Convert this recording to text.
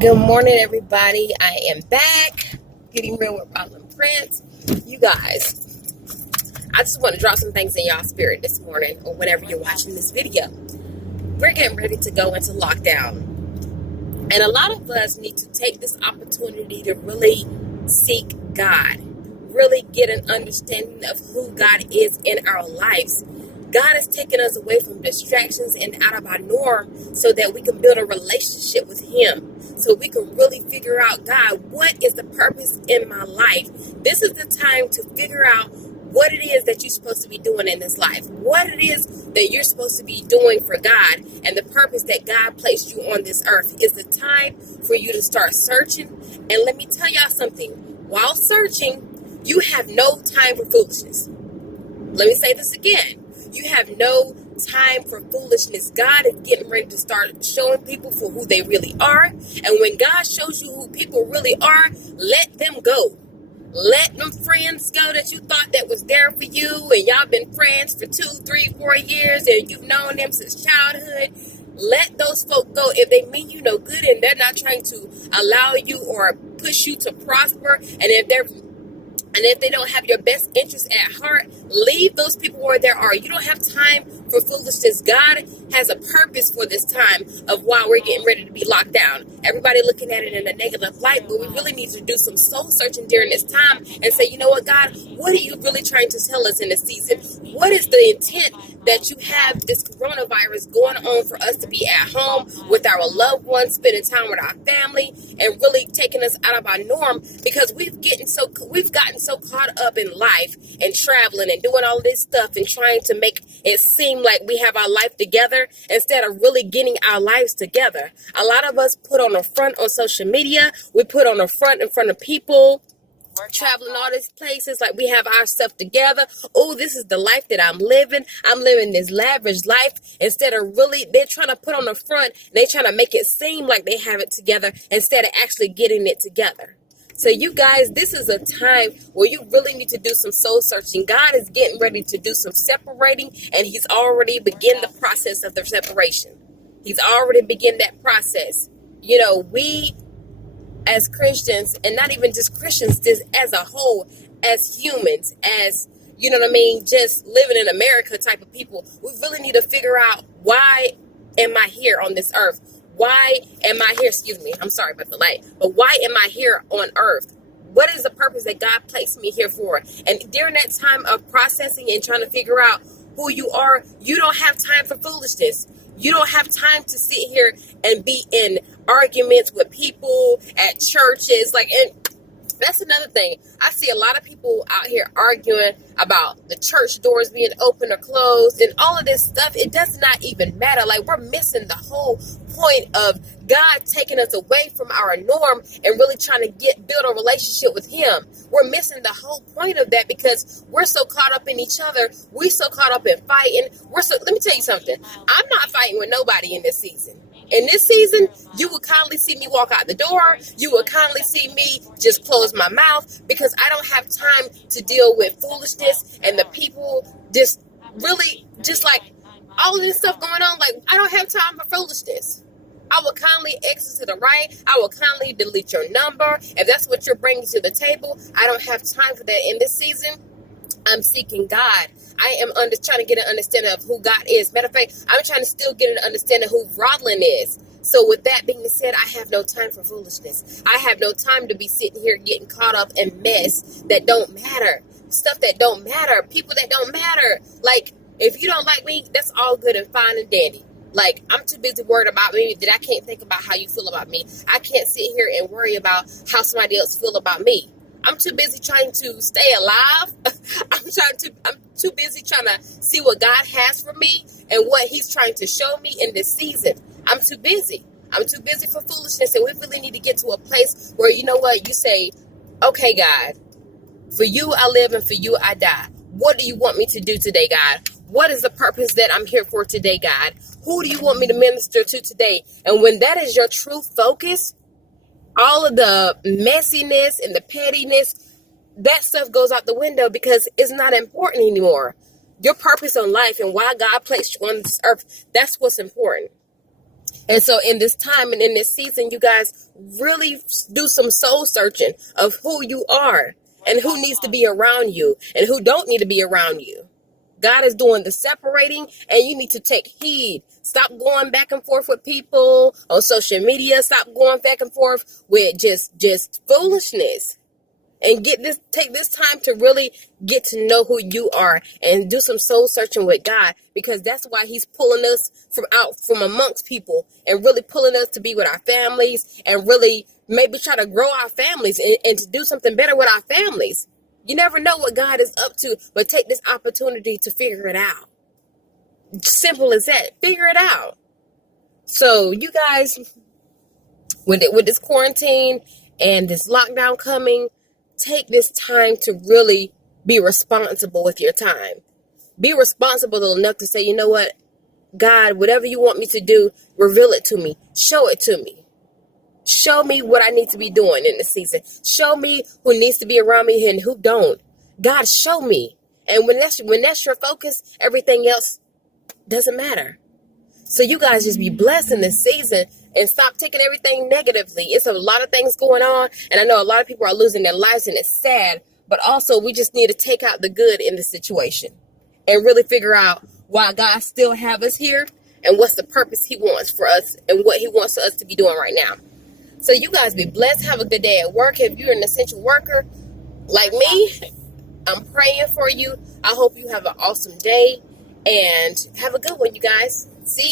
Good morning, everybody. I am back, getting real with Roland Prince. You guys, I just want to drop some things in y'all spirit this morning, or whenever you're watching this video. We're getting ready to go into lockdown, and a lot of us need to take this opportunity to really seek God, really get an understanding of who God is in our lives. God has taken us away from distractions and out of our norm so that we can build a relationship with Him. So we can really figure out, God, what is the purpose in my life? This is the time to figure out what it is that you're supposed to be doing in this life. What it is that you're supposed to be doing for God, and the purpose that God placed you on this earth. Is the time for you to start searching. And let me tell y'all something. While searching, you have no time for foolishness. Let me say this again. You have no time for foolishness. God is getting ready to start showing people for who they really are. And when God shows you who people really are, let them go. Let them friends go that you thought that was there for you, and y'all been friends for 2, 3, 4 years, and you've known them since childhood. Let those folk go if they mean you no good and they're not trying to allow you or push you to prosper. And if they don't have your best interests at heart, leave those people where they are. You don't have time for foolishness. God has a purpose for this time of why we're getting ready to be locked down. Everybody looking at it in a negative light, but we really need to do some soul searching during this time and say, you know what, God, what are you really trying to tell us in this season? What is the intent that you have this coronavirus going on for us to be at home with our loved ones, spending time with our family, and really taking us out of our norm? Because we've gotten so caught up in life and traveling and doing all this stuff and trying to make it seem like we have our life together instead of really getting our lives together. A lot of us put on the front on social media. We put on the front in front of people, traveling all these places like we have our stuff together. Oh, this is the life that I'm living. I'm living this lavish life. Instead of really, they're trying to put on the front. They're trying to make it seem like they have it together instead of actually getting it together. So you guys, this is a time where you really need to do some soul searching. God is getting ready to do some separating, and He's already begun the process of the separation. He's already begun that process. You know, we as Christians, and not even just Christians, just as a whole, as humans, as, you know what I mean, just living in America type of people, we really need to figure out, why am I here on this earth? Why am I here? Excuse me. I'm sorry about the light. But why am I here on earth? What is the purpose that God placed me here for? And during that time of processing and trying to figure out who you are, you don't have time for foolishness. You don't have time to sit here and be in arguments with people at churches. And that's another thing. I see a lot of people out here arguing about the church doors being open or closed and all of this stuff. It does not even matter. Like, we're missing the whole point of God taking us away from our norm and really trying to build a relationship with Him. We're missing the whole point of that because we're so caught up in each other. We're so caught up in fighting. Let me tell you something. I'm not fighting with nobody in this season. In this season, you will kindly see me walk out the door. You will kindly see me just close my mouth because I don't have time to deal with foolishness and the people just really just like all of this stuff going on. Like, I don't have time for foolishness. I will kindly exit to the right. I will kindly delete your number. If that's what you're bringing to the table, I don't have time for that. In this season, I'm seeking God. I am trying to get an understanding of who God is. Matter of fact, I'm trying to still get an understanding of who Rodlin is. So with that being said, I have no time for foolishness. I have no time to be sitting here getting caught up in mess that don't matter. Stuff that don't matter. People that don't matter. Like, if you don't like me, that's all good and fine and dandy. Like, I'm too busy worried about me that I can't think about how you feel about me. I can't sit here and worry about how somebody else feel about me. I'm too busy trying to stay alive. I'm too busy trying to see what God has for me and what He's trying to show me in this season. I'm too busy. I'm too busy for foolishness. And we really need to get to a place where, you know what, you say, okay, God, for you I live and for you I die. What do you want me to do today, God? What is the purpose that I'm here for today, God? Who do you want me to minister to today? And when that is your true focus, all of the messiness and the pettiness, that stuff goes out the window because it's not important anymore. Your purpose on life and why God placed you on this earth, that's what's important. And so in this time and in this season, you guys really do some soul searching of who you are and who needs to be around you and who don't need to be around you. God is doing the separating, and you need to take heed. Stop going back and forth with people on social media. Stop going back and forth with just foolishness. And take this time to really get to know who you are and do some soul searching with God, because that's why he's pulling us from amongst people and really pulling us to be with our families and really maybe try to grow our families and to do something better with our families. You never know what God is up to, but take this opportunity to figure it out. Simple as that. Figure it out. So you guys, with this quarantine and this lockdown coming, take this time to really be responsible with your time. Be responsible enough to say, you know what, God, whatever you want me to do, reveal it to me. Show it to me. Show me what I need to be doing in this season. Show me who needs to be around me and who don't. God, show me. And when that's your focus, everything else doesn't matter. So you guys just be blessed in this season and stop taking everything negatively. It's a lot of things going on, and I know a lot of people are losing their lives, and it's sad. But also, we just need to take out the good in the situation and really figure out why God still have us here and what's the purpose he wants for us and what he wants us to be doing right now. So you guys be blessed. Have a good day at work. If you're an essential worker like me, I'm praying for you. I hope you have an awesome day and have a good one, you guys. See you.